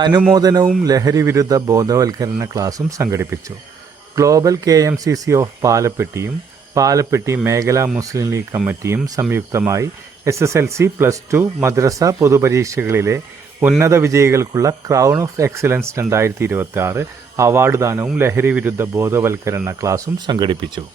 അനുമോദനവും ലഹരിവിരുദ്ധ ബോധവൽക്കരണ ക്ലാസും സംഘടിപ്പിച്ചു. ഗ്ലോബൽ KMCC ഓഫ് പാലപ്പെട്ടിയും പാലപ്പെട്ടി മേഖലാ മുസ്ലിം ലീഗ് കമ്മിറ്റിയും സംയുക്തമായി SSLC, +2, മദ്രസ പൊതുപരീക്ഷകളിലെ ഉന്നത വിജയികൾക്കുള്ള ക്രൗൺ ഓഫ് എക്സലൻസ് 2026 അവാർഡ് ദാനവും ലഹരിവിരുദ്ധ ബോധവൽക്കരണ ക്ലാസും സംഘടിപ്പിച്ചു.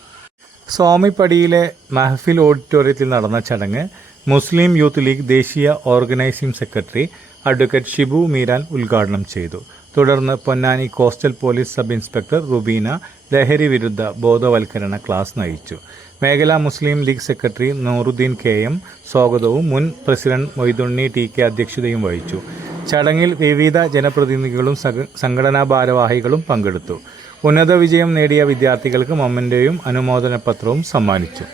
സ്വാമിപ്പടിയിലെ മഹഫിൽ ഓഡിറ്റോറിയത്തിൽ നടന്ന ചടങ്ങ് മുസ്ലിം യൂത്ത് ലീഗ് ദേശീയ organising secretary advocate Shibu Meeran ഉദ്ഘാടനം ചെയ്തു. തുടർന്ന് Ponnani coastal police sub inspector Rubina ലഹരി വിരുദ്ധ ബോധവൽക്കരണ ക്ലാസ് നയിച്ചു. മേഖലാ മുസ്ലിം ലീഗ് സെക്രട്ടറി നൂറുദ്ദീൻ KM സ്വാഗതവും മുൻ പ്രസിഡന്റ് മൊയ്തുണ്ണി TK അധ്യക്ഷതയും വഹിച്ചു. ചടങ്ങിൽ വിവിധ ജനപ്രതിനിധികളും സംഘടനാ ഭാരവാഹികളും പങ്കെടുത്തു. ഉന്നത വിജയം നേടിയ വിദ്യാർത്ഥികൾക്ക് മൊമെന്റോയും അനുമോദന പത്രവും സമ്മാനിച്ചു.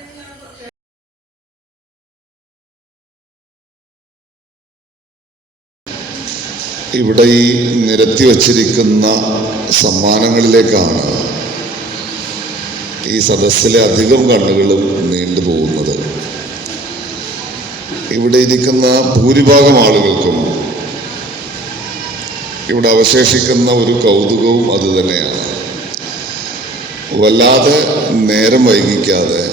ഇവിടെ ഈ നിരത്തി വച്ചിരിക്കുന്ന സമ്മാനങ്ങളിലേക്കാണ് ഈ സദസ്സിലെ അധികം കണ്ണുകളും നീണ്ടുപോകുന്നത്. ഇവിടെ ഇരിക്കുന്ന ഭൂരിഭാഗം ആളുകൾക്കും ഇവിടെ അവശേഷിക്കുന്ന ഒരു കൗതുകവും അതുതന്നെയാണ്. വല്ലാതെ നേരം വൈകിക്കാതെ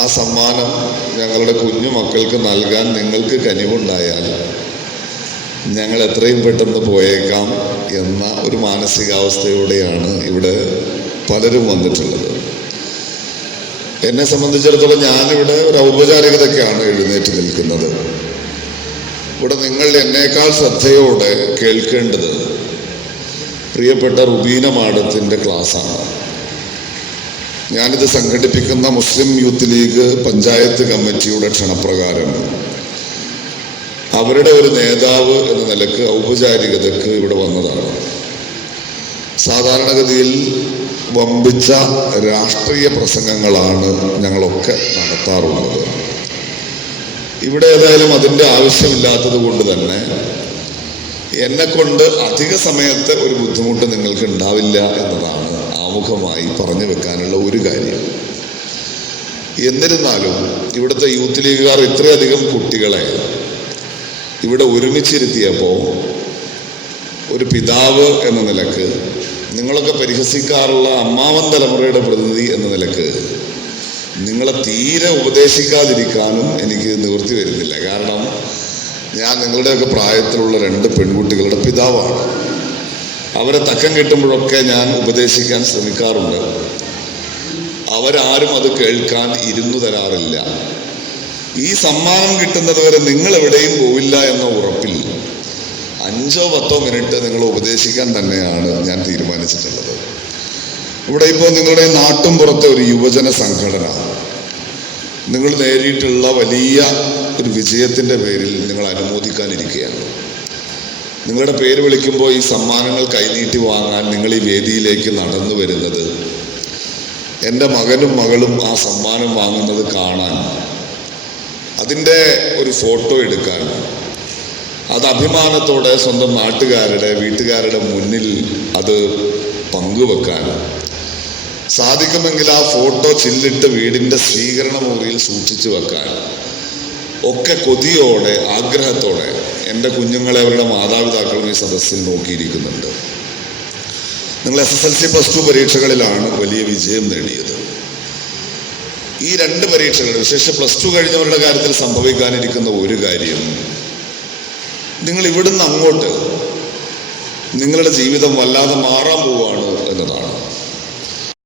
ആ സമ്മാനം ഞങ്ങളുടെ കുഞ്ഞു മക്കൾക്ക് നൽകാൻ നിങ്ങൾക്ക് കനിവുണ്ടായാൽ ഞങ്ങൾ എത്രയും പെട്ടെന്ന് പോയേക്കാം എന്ന ഒരു മാനസികാവസ്ഥയോടെയാണ് ഇവിടെ പലരും വന്നിട്ടുള്ളത്. എന്നെ സംബന്ധിച്ചിടത്തോളം ഞാനിവിടെ ഒരു ഔപചാരികതയ്ക്കാണ് എഴുന്നേറ്റ് നിൽക്കുന്നത്. ഇവിടെ നിങ്ങൾ എന്നേക്കാൾ ശ്രദ്ധയോടെ കേൾക്കേണ്ടത് പ്രിയപ്പെട്ട റുബീന മാഡത്തിൻ്റെ ക്ലാസ്സാണ്. ഞാനിത് സംഘടിപ്പിക്കുന്ന മുസ്ലിം യൂത്ത് ലീഗ് പഞ്ചായത്ത് കമ്മിറ്റിയുടെ ക്ഷണപ്രകാരം അവരുടെ ഒരു നേതാവ് എന്ന നിലക്ക് ഔപചാരികതയ്ക്ക് ഇവിടെ വന്നതാണ്. സാധാരണഗതിയിൽ വമ്പിച്ച രാഷ്ട്രീയ പ്രസംഗങ്ങളാണ് ഞങ്ങളൊക്കെ നടത്താറുള്ളത്. ഇവിടെ ഏതായാലും അതിൻ്റെ ആവശ്യമില്ലാത്തത് കൊണ്ട് തന്നെ എന്നെക്കൊണ്ട് അധിക സമയത്ത് ഒരു ബുദ്ധിമുട്ട് നിങ്ങൾക്ക് ഉണ്ടാവില്ല എന്നതാണ് ആമുഖമായി പറഞ്ഞു വെക്കാനുള്ള ഒരു കാര്യം. എന്നിരുന്നാലും ഇവിടുത്തെ യൂത്ത് ലീഗുകാർ ഇത്രയധികം കുട്ടികളെ ഇവിടെ ഒരുമിച്ചിരുത്തിയപ്പോൾ ഒരു പിതാവ് എന്ന നിലക്ക്, നിങ്ങളൊക്കെ പരിഹസിക്കാറുള്ള അമ്മാവൻ തലമുറയുടെ പ്രതിനിധി എന്ന നിലക്ക് നിങ്ങളെ തീരെ ഉപദേശിക്കാതിരിക്കാനും എനിക്ക് നിവൃത്തി വരുന്നില്ല. കാരണം ഞാൻ നിങ്ങളുടെയൊക്കെ പ്രായത്തിലുള്ള 2 പെൺകുട്ടികളുടെ പിതാവാണ്. അവരെ തക്കം കിട്ടുമ്പോഴൊക്കെ ഞാൻ ഉപദേശിക്കാൻ ശ്രമിക്കാറുണ്ട്. അവരാരും അത് കേൾക്കാൻ ഇരുന്നു തരാറില്ല. ഈ സമ്മാനം കിട്ടുന്നത് വരെ നിങ്ങൾ എവിടെയും പോവില്ല എന്ന ഉറപ്പിൽ 5-10 മിനിറ്റ് നിങ്ങൾ ഉപദേശിക്കാൻ തന്നെയാണ് ഞാൻ തീരുമാനിച്ചിട്ടുള്ളത്. ഇവിടെ ഇപ്പോൾ നിങ്ങളുടെ നാട്ടും പുറത്തെ ഒരു യുവജന സംഘടന നിങ്ങൾ നേരിട്ടുള്ള വലിയ ഒരു വിജയത്തിൻ്റെ പേരിൽ നിങ്ങൾ അനുമോദിക്കാനിരിക്കുകയാണ്. നിങ്ങളുടെ പേര് വിളിക്കുമ്പോൾ ഈ സമ്മാനങ്ങൾ കൈനീട്ടി വാങ്ങാൻ നിങ്ങൾ ഈ വേദിയിലേക്ക് നടന്നു വരുന്നത്, എൻ്റെ മകനും മകളും ആ സമ്മാനം വാങ്ങുന്നത് കാണാൻ, അതിൻ്റെ ഒരു ഫോട്ടോ എടുക്കാൻ, അത് അഭിമാനത്തോടെ സ്വന്തം നാട്ടുകാരുടെ വീട്ടുകാരുടെ മുന്നിൽ അത് പങ്കുവെക്കാൻ സാധിക്കുമെങ്കിൽ ആ ഫോട്ടോ ചില്ലിട്ട് വീടിൻ്റെ സ്വീകരണ മുറിയിൽ സൂക്ഷിച്ചു വെക്കാൻ ഒക്കെ കൊതിയോടെ ആഗ്രഹത്തോടെ എൻ്റെ കുഞ്ഞുങ്ങളെ അവരുടെ മാതാപിതാക്കളും ഈ സദസ്സിൽ നോക്കിയിരിക്കുന്നുണ്ട്. നിങ്ങൾ SSLC, +2 പരീക്ഷകളിലാണ് വലിയ വിജയം നേടിയത്. ഈ 2 പരീക്ഷകൾ, വിശേഷിച്ച് +2 കഴിഞ്ഞവരുടെ കാര്യത്തിൽ സംഭവിക്കാനിരിക്കുന്ന ഒരു കാര്യം, നിങ്ങൾ ഇവിടുന്ന് അങ്ങോട്ട് നിങ്ങളുടെ ജീവിതം വല്ലാതെ മാറാൻ പോവാണ്